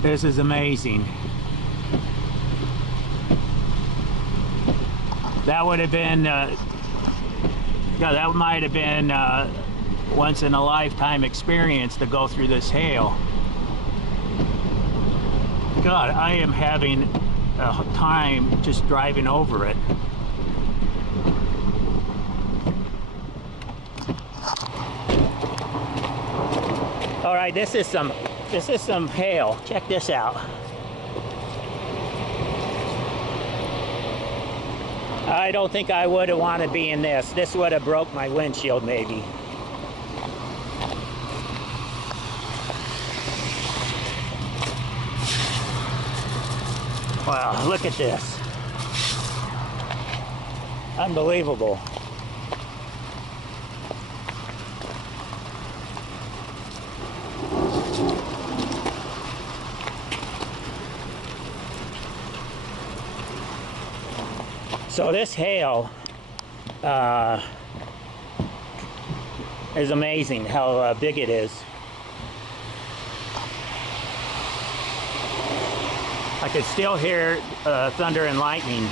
This is amazing. That would have been, yeah, that might have been once in a lifetime experience to go through this hail. God, I am having a time just driving over it. All right, this is some hail. Check this out. I don't think I would have wanted to be in this. This would have broke my windshield maybe. Wow, look at this. Unbelievable. So this hail is amazing how big it is. I could still hear thunder and lightning.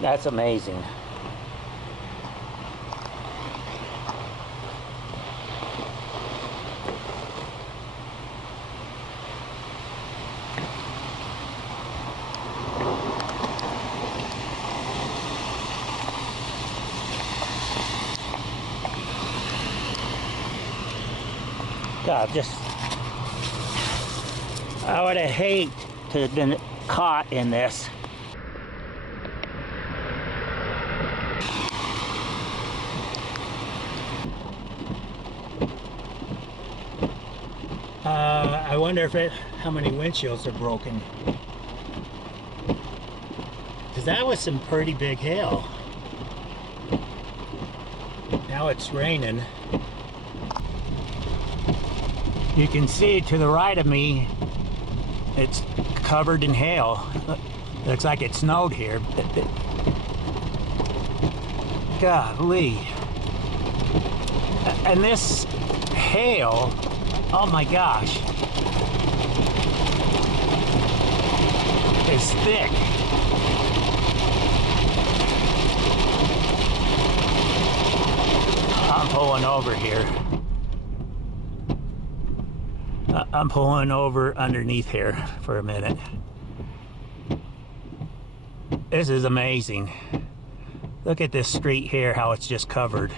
That's amazing. God, I would have hated to have been caught in this. I wonder how many windshields are broken. Because that was some pretty big hail. Now it's raining. You can see to the right of me, it's covered in hail. Looks like it snowed here. Golly. And this hail, oh my gosh, is thick. I'm pulling over here. I'm pulling over underneath here for a minute. This is amazing. Look at this street here, how it's just covered.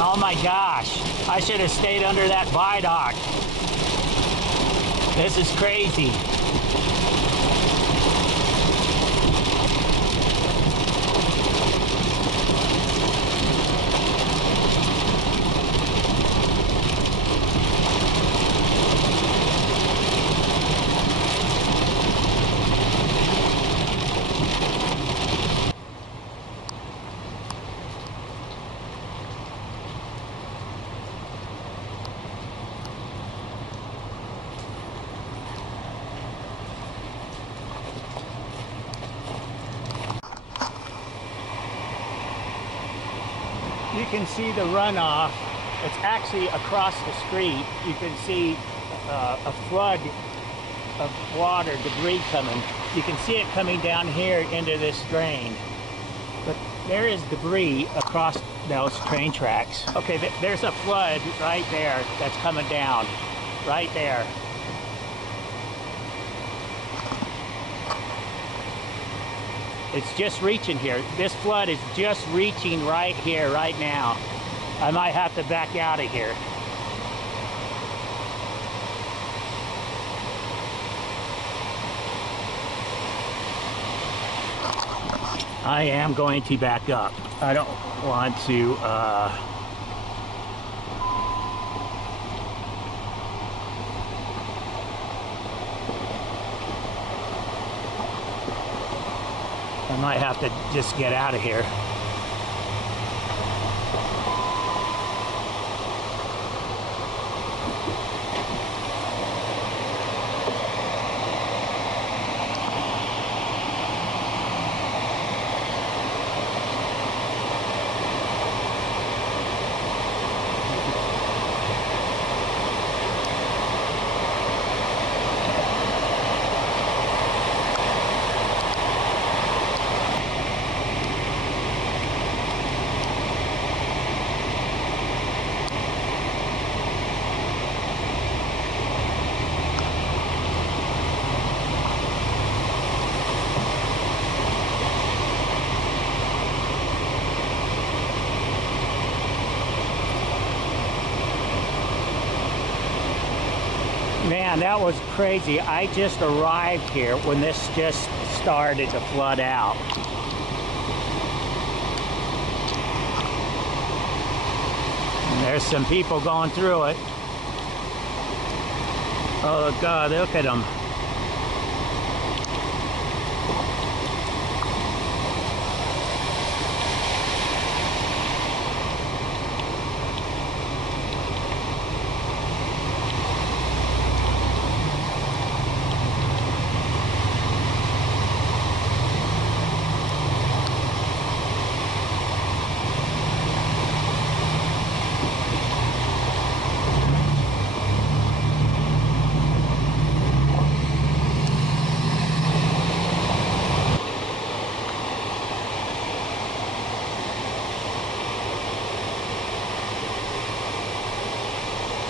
Oh my gosh, I should have stayed under that viaduct. This is crazy. You can see the runoff. It's actually across the street. You can see a flood of water, debris coming. You can see it coming down here into this drain. But there is debris across those train tracks. Okay, there's a flood right there that's coming down. Right there. It's just reaching here. This flood is just reaching right here, right now. I might have to back out of here. I am going to back up. I don't want to I might have to just get out of here. Man, that was crazy. I just arrived here when this just started to flood out. And there's some people going through it. Oh God, look at them.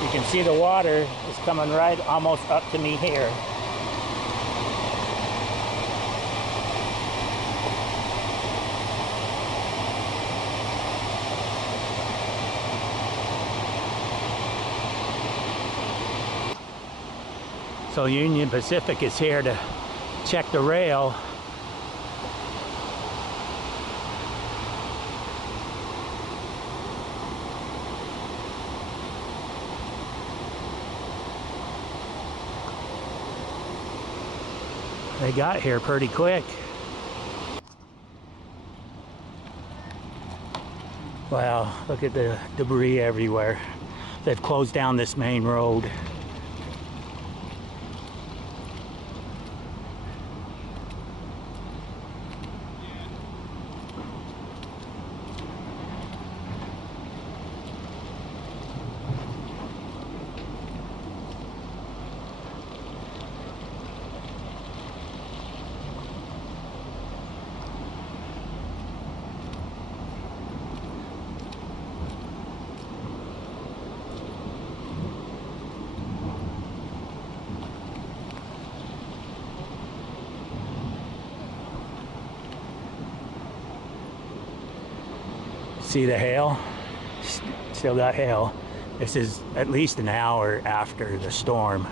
You can see the water is coming right almost up to me here. So Union Pacific is here to check the rail. They got here pretty quick. Wow, look at the debris everywhere. They've closed down this main road. See the hail? Still got hail. This is at least an hour after the storm.